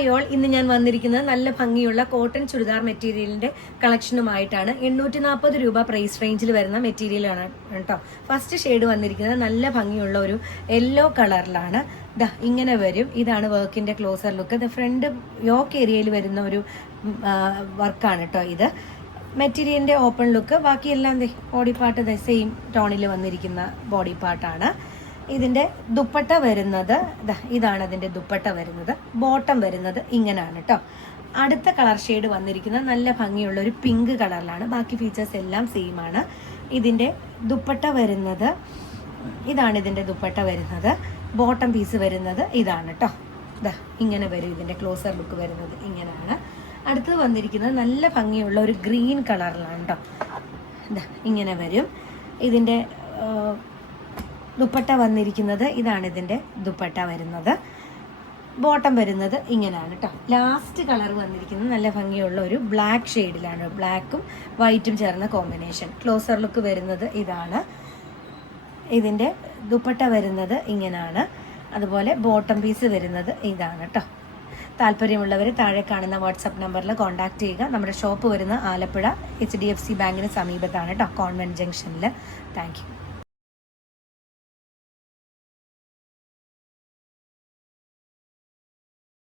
Hi all, ഇന്ന് ഞാൻ വന്നിരിക്കുന്നത് നല്ല ഭംഗിയുള്ള കോട്ടൺ ചുരിദാർ മെറ്റീരിയലിന്റെ കളക്ഷനുമായിട്ടാണ്. 840 രൂപ പ്രൈസ് റേഞ്ചിൽ വരുന്ന മെറ്റീരിയലാണ് കേട്ടോ. ഫസ്റ്റ് ഷെയ്ഡ് വന്നിരിക്കുന്നത് നല്ല ഭംഗിയുള്ള ഒരു യെല്ലോ കളറിലാണ്. ഇങ്ങനെ വരും. ഇതാണ് വർക്കിന്റെ ക്ലോസർ ലുക്ക്. ഇത് ഫ്രണ്ട് യോക്ക് ഏരിയയിൽ വരുന്ന ഒരു വർക്കാണ് കേട്ടോ. ഇത് മെറ്റീരിയലിന്റെ ഓപ്പൺ ലുക്ക്. ബാക്കിയെല്ലാം ബോഡി പാർട്ട് സെയിം ടോണിൽ വന്നിരിക്കുന്ന ബോഡി പാർട്ടാണ്. ഇതിന്റെ ദുപ്പട്ട വരുന്നത് ഇതാണ്. അതിന്റെ ദുപ്പട്ട വരുന്നത് ബോട്ടം വരുന്നത് ഇങ്ങനെയാണ് കേട്ടോ. അടുത്ത കളർ ഷെയ്ഡ് വന്നിരിക്കുന്നത് നല്ല ഭംഗിയുള്ള ഒരു പിങ്ക് കളറിലാണ്. ബാക്കി ഫീച്ചേഴ്സ് എല്ലാം സെയിം ആണ്. ഇതിന്റെ ദുപ്പട്ട വരുന്നത് ഇതാണ്. ഇതിന്റെ ദുപ്പട്ട വരുന്നത് ബോട്ടം പീസ് വരുന്നത് ഇതാണ് കേട്ടോ. ഇങ്ങനെ വരും. ഇതിന്റെ ക്ലോസർ ലുക്ക് വരുന്നത് ഇങ്ങനെയാണ്. അടുത്തത് വന്നിരിക്കുന്നത് നല്ല ഭംഗിയുള്ള ഒരു ഗ്രീൻ കളറിലാണ് കേട്ടോ. ഇങ്ങനെ വരും. ഇതിന്റെ ദുപ്പട്ട വന്നിരിക്കുന്നത് ഇതാണ്. ഇതിന്റെ ദുപ്പട്ട വരുന്നത് ബോട്ടം വരുന്നത് ഇങ്ങനെയാണ് കേട്ടോ. ലാസ്റ്റ് കളർ വന്നിരിക്കുന്നത് നല്ല ഭംഗിയുള്ള ഒരു ബ്ലാക്ക് ഷെയ്ഡിലാണ്. ബ്ലാക്കും വൈറ്റും ചേർന്ന കോമ്പിനേഷൻ. ക്ലോസർ ലുക്ക് വരുന്നത് ഇതാണ്. ഇതിന്റെ ദുപ്പട്ട വരുന്നത് ഇങ്ങനെയാണ്. അതുപോലെ ബോട്ടം പീസ് വരുന്നത് ഇതാണ് കേട്ടോ. താല്പര്യമുള്ളവർ താഴെ കാണുന്ന വാട്സപ്പ് നമ്പറിൽ കോൺടാക്ട് ചെയ്യുക. നമ്മുടെ ഷോപ്പ് വരുന്ന ആലപ്പുഴ HDFC ബാങ്കിന് സമീപത്താണ് കേട്ടോ, കോൺവെന്റ് ജംഗ്ഷനിൽ. Thank you.